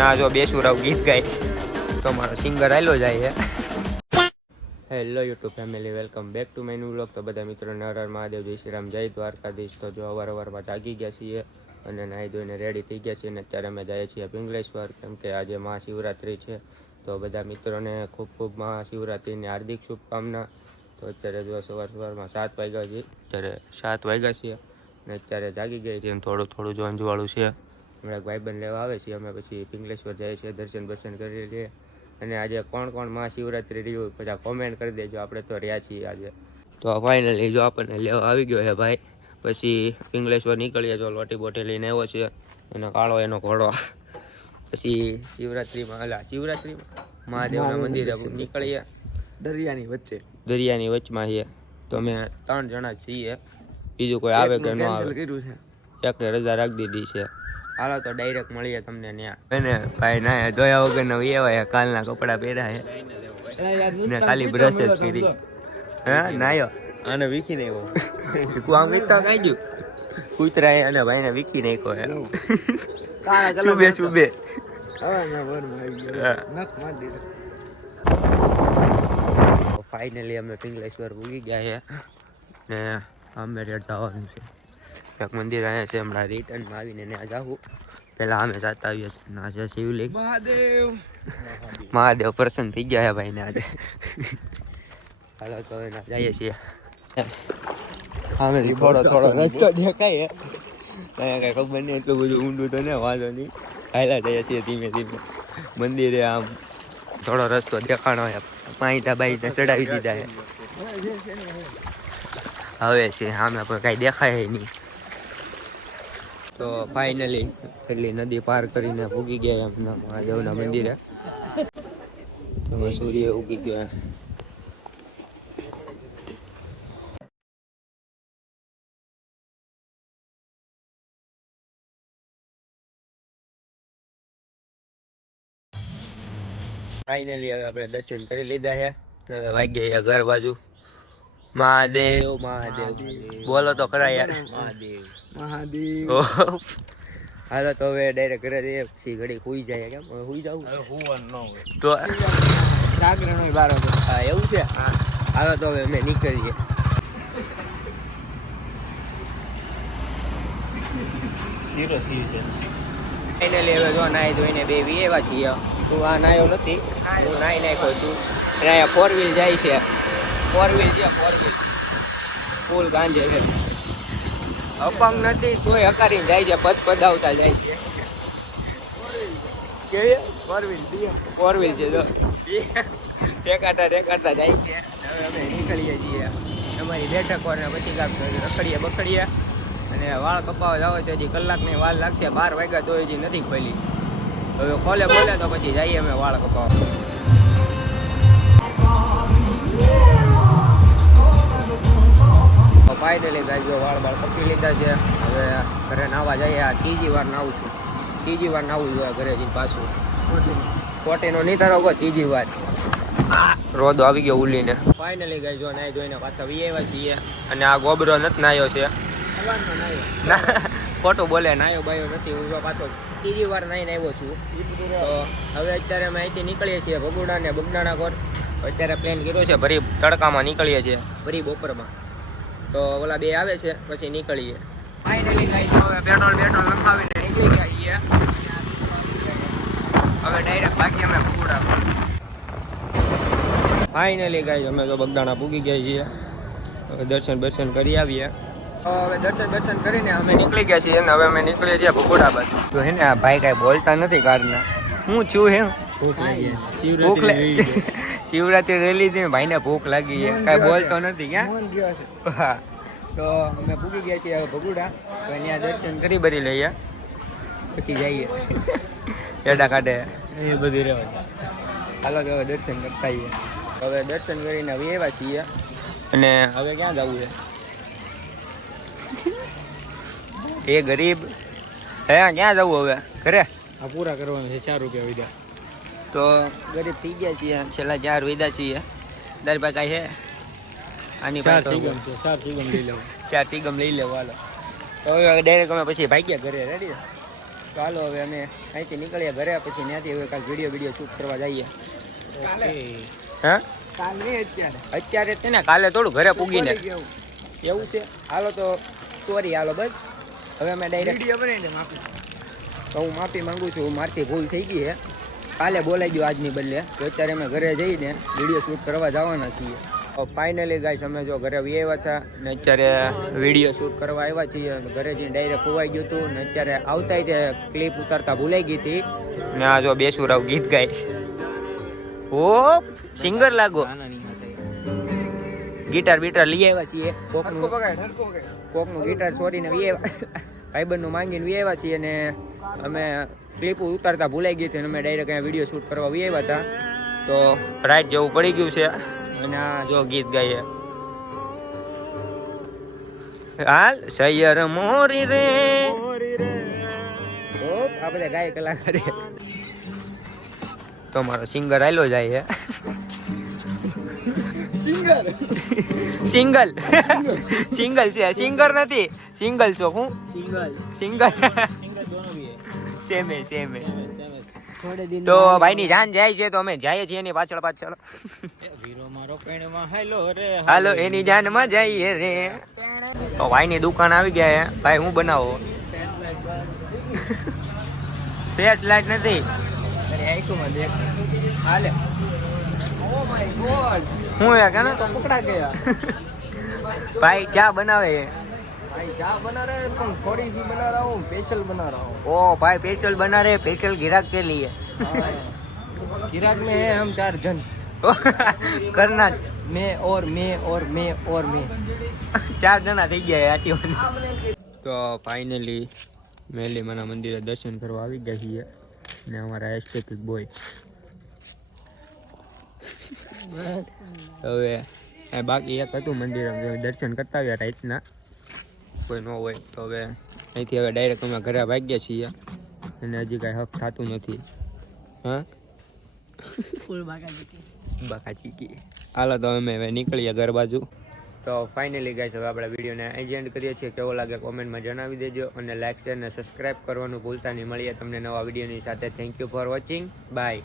ને આ જો બેસુરાવ ગીત ગાય તો મારો સિંગર આયલો જાય છે. Hello YouTube family, welcome back to my new vlog. તો બધા મિત્રોને હર હર મહાદેવ, જય શ્રી રામ, જય દ્વારકાધીશ. તો જો અવારવારમાં જાગી ગયા છીએ અને નાહી ધોઈને રેડી થઈ ગયા છીએ અને અત્યારે અમે જઈએ છીએ પિંગલેશ્વર, કેમ કે આજે મહાશિવરાત્રિ છે. તો બધા મિત્રોને ખૂબ ખૂબ મહાશિવરાત્રિની હાર્દિક શુભકામના. તો અત્યારે જો સવારમાં 7 વાગ્યા છે, અત્યારે 7 વાગ્યા છે અને અત્યારે જાગી ગયા છીએ. થોડું થોડું જો અંજવાળું છે. હમણાં ભાઈબંધ લેવા આવે છે, અમે પછી પિંગલેશ્વર જઈએ છીએ, દર્શન કરી લઈએ. અને આજે કોણ કોણ મહાશિવરાત્રિ રહ્યું પછી કોમેન્ટ કરી દેજો. આપણે તો રહ્યા છીએ આજે. તો ફાઇનલી જો આપણને લેવા આવી ગયો છે ભાઈ. પછી પિંગલેશ્વર નીકળીએ. જો લોટી બોટી લઈને આવ્યો છે એનો કાળો એનો ઘોડો. પછી શિવરાત્રિમાં મહાદેવના મંદિરે નીકળીએ. દરિયાની વચમાં છીએ. તો અમે 3 જણા છીએ, બીજું કોઈ આવે કે ન આવે. એક રજા રાખી દીધી છે. હાલો તો ડાયરેક્ટ મળીએ તમને ત્યાં. એને ભાઈ ના જોયા વગર નો એવા કાલના કપડા પહેર્યા છે ને ખાલી બ્રશ જ કરી. હા નાયો આને વીખી નાખ્યો. તું આમ વીખતા કઈ ગયું કૂતરા અને ભાઈને વીખી નાખ્યો હે. સુબે ફાઇનલી અમે પિંગલેશ્વર ઉગી ગયા છે ને અમે જવાનું છે એક મંદિર અહીંયા છે. હમણાં રિટર્નમાં આવીને ત્યાં જાવું. પેલા અમે જતા આવીએ છીએ. ના છે શિવલિંગ. મહાદેવ પ્રસન્ન થઈ ગયા છે ભાઈ ને આજે. હાલો તો હવે જઈએ છીએ. અમે થોડો રસ્તો દેખાય અહીંયા કઈ ખબર નહીં, એટલું બધું ઊંડું તો ને વાંધો નહીં. હાલ્યા જઈએ છીએ ધીમે ધીમે. મંદિરે આમ થોડો રસ્તો દેખાણો છે. પાઈતા બાઈતા ચડાવી દીધા છે. હવે છે આમે પણ કઈ દેખાય નહીં. તો ફાઇનલી એટલી નદી પાર કરીને ઉગી ગયા એમના મહાદેવના મંદિરે. તો સૂર્ય ઉગી ગયા. ફાઇનલી હવે આપણે દર્શન કરી લીધા છે. હવે વાગી ગયા ઘર બાજુ. મહાદેવ મહાદેવ બોલો તો ખરા યાર. મહાદેવ. હાલો તો હવે ડાયરેક્ટ ઘરે જઈએ. પછી ઘડી સુઈ જાય. કેમ સુઈ જવું તો જાગરણ બાર. હા એવું છે. હા હાલો તો હવે અમે નીકળીએ. ફાઇનલી હવે જો નાહી ધોઈને બે એવા છીએ. તું આ નાયો નથી, હું નાહી નાખ્યો છું. અને અહીંયા 4 વ્હીલ જાય છે. 4 વ્હીલ છે, 4 વ્હીલ ફૂલ ગાંજે છે. અપંગ નથી તોય હકારીને જાય છે, પદાવતા જાય છે. કેવી 4 વ્હીલ છે જો ટેકાતા જાય છે. હવે અમે નીકળીએ છીએ અમારી બેઠકોને. પછી કાંક રખડીએ અને વાળ કપાવા જાવ છે. હજી કલાકની વાર લાગશે. 12 વાગ્યા તો હજી નથી ખોલી. હવે ખોલે તો પછી જઈએ અમે વાળ કપાવા. ફાઇનલી ગાય જો વાળ કપી લીધા છે. હવે ઘરે નાવા જઈએ. આ ત્રીજી વાર નાવું છું. ત્રીજી વાર નાવું જોઈએ ઘરે જઈને પાછું. ખોટીનો નહીં તારો ત્રીજી વાર રોદો આવી ગયો ઉલીને. ફાઇનલી ગાય જો નાઈ જોઈને પાછા આવ્યા છીએ. અને આ ગોબરો નથી નાયો છે. ખોટું બોલે, નાયો બાયો નથી. હું પાછો ત્રીજી વાર નાઈને આવ્યો છું. તો હવે અત્યારે અમે અહીંથી નીકળીએ છીએ ભગુડા ને બગડાણા કોર. અત્યારે પ્લેન કર્યો છે ભરી તડકામાં નીકળીએ છીએ, ભરી બપોરમાં. તો ઓલા બે આવે છે પછી નીકળીએ. ફાઇનલી ગાઈસ હવે પેટ્રોલ લંબાવીને નીકળી ગયા છીએ. હવે ડાયરેક્ટ બાકી અમે ભગુડા. ફાઇનલી ગાઈસ અમે તો બગડાણા પૂગી ગયા છીએ. હવે દર્શન કરી આવીએ. હવે દર્શન કરીને અમે નીકળી ગયા છીએ. અને હવે અમે નીકળીએ છીએ ભગુડા બાજુ. તો હે ને આ ભાઈ કાંઈ બોલતા નથી કારના. હું છું હે ભૂખ લાગી. શિવરાત્રી રેલી હતી ભાઈને ભૂખ લાગી છે. કાંઈ બોલતો નથી. ક્યાં હા. તો અમે પૂગી ગયા છીએ ભગુડા. તો અહીંયા દર્શન કરી ભરી લઈએ પછી જઈએ એડા કાઢે એ બધી રહેવા. હાલો તો હવે દર્શન કરતા આવીએ. હવે દર્શન કરીને આવ્યા છીએ. અને હવે ક્યાં જવું છે? એ ગરીબ હે ક્યાં જવું હવે? ઘરે આ પૂરા કરવાનું છે. 4 રૂપિયા વિધા. તો ગરીબ થઈ ગયા છીએ. છેલ્લા 4 વિધા છીએ. તારી પાસે કાંઈ છે? આની પાસે 4 સીગમ લઈ લેવું. 4 સીગમ લઈ લેવું. હાલો તો હવે ડાયરેક્ટ અમે પછી ભાગ્યા ઘરે. રેડી? તો હાલો હવે અમે અહીંથી નીકળીએ ઘરે, પછી ત્યાંથી હવે કાલ વિડીયો શૂટ કરવા જઈએ. હા અત્યારે છે ને, કાલે થોડું ઘરે પૂગીને એવું છે. હાલો તો સોરી, હાલો બસ હવે અમે ડાયરેક્ટ તો હું માફી માંગુ છું, મારથી ભૂલ થઈ ગઈ છે. કાલે બોલાઈ ગયો આજની બદલે, તો અત્યારે અમે ઘરે જઈને વિડીયો શૂટ કરવા જવાના છીએ. ફાઇનલી ગાઈસ અમે જો ઘરે આવ્યા હતા ને અત્યારે વિડીયો શૂટ કરવા આવ્યા છીએ. ઘરે જઈને ડાયરેક્ટ ખોવાઈ ગયું હતું ને અત્યારે આવતા તે ક્લિપ ઉતારતા ભૂલાઈ ગઈ હતી ને આ જો બેસુરાવ ગીત ગાય. ઓ સિંગર લાગો. ગિટાર બીટાર લઈ આવ્યા છીએ, કોકનું ગિટાર છોડીને લઈ આવ્યા, ભાઈબંધનું માંગીને લઈ આવ્યા છીએ ને અમે ક્લિપ ઉતારતા ભૂલાઈ ગઈ હતી અને અમે ડાયરેક્ટ અહીંયા વિડીયો શૂટ કરવા આવ્યા હતા. તો રાઈટ જેવું પડી ગયું છે અને આ જો ગીત ગાઈએ. હાલ સૈયર મોરી રે, આ બધા ગાય કલાકાર તો મારો સિંગર આયલો જાય છે. સિંગલ છે, સિંગર નથી, સિંગલ છો હું સિંગલ સેમે તો ભાઈની જાન જાય છે તો અમે જઈએ છીએ એની પાછળ હાલો એની જાનમાં જઈએ રે. તો ભાઈની દુકાન આવી ગયા હે. ભાઈ હું બનાવો ફ્લેશ લાઈટ નથી હાલે હું યાર કે તો પકડા ગયા. ભાઈ ચા બનાવે भाई चाय बना रहे हैं पर थोड़ी सी बना रहा हूँ, स्पेशल बना रहा हूँ. ओ भाई स्पेशल बना रहे, स्पेशल गिराक के लिए. गिराक में है हम 4 जन करना मैं और 4 જણા થઈ ગયા આટી. તો ફાઇનલી મેલીમાના મંદિરે દર્શન કરવા આવી ગયા છીએ ને અમારા એસ્થેટિક બોય હવે બાકી એક હતું મંદિર દર્શન કરતા આવ્યા રાઈટના, કોઈ ન હોય તો હવે અહીંથી હવે ડાયરેક્ટ અમે ઘરે ભાગ્યા છીએ અને હજી કાંઈ હક થતું નથી. હા બાકા ચીકી. હાલો તો અમે હવે નીકળીએ ઘર બાજુ. તો ફાઇનલી ગાઈસ હવે આપણે વિડીયોને અહીં એન્ડ કરીએ છીએ. કેવો લાગે કોમેન્ટમાં જણાવી દેજો અને લાઈક શેર અને સબસ્ક્રાઈબ કરવાનું ભૂલતા નહીં. મળીએ તમને નવા વિડીયોની સાથે. Thank you for watching. By.